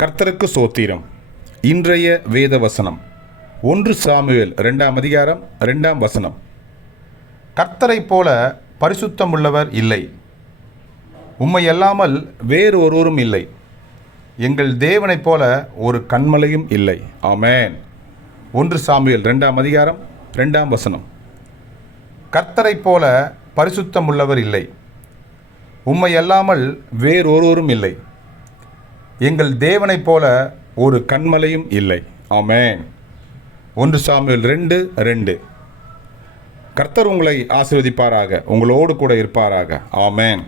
கர்த்தருக்கு சோத்திரம். இன்றைய வேத வசனம் 1 சாமுவேல் 2ஆம் அதிகாரம் 2ஆம் வசனம். கர்த்தரைப் போல பரிசுத்தமுள்ளவர் இல்லை, உம்மை அல்லாமல் வேறு ஒருவரும் இல்லை, எங்கள் தேவனைப் போல ஒரு கன்மலையும் இல்லை. ஆமென். 1 சாமுவேல் 2ஆம் அதிகாரம் 2ஆம் வசனம். கர்த்தரைப் போல பரிசுத்தமுள்ளவர் இல்லை, உம்மை அல்லாமல் வேறு ஒருவரும் இல்லை, எங்கள் தேவனைப் போல ஒரு கன்மலையும் இல்லை. ஆமென். 1 சாமுவேல் 2:2. கர்த்தர் உங்களை ஆசீர்வதிப்பாராக, உங்களோடு கூட இருப்பாராக. ஆமென்.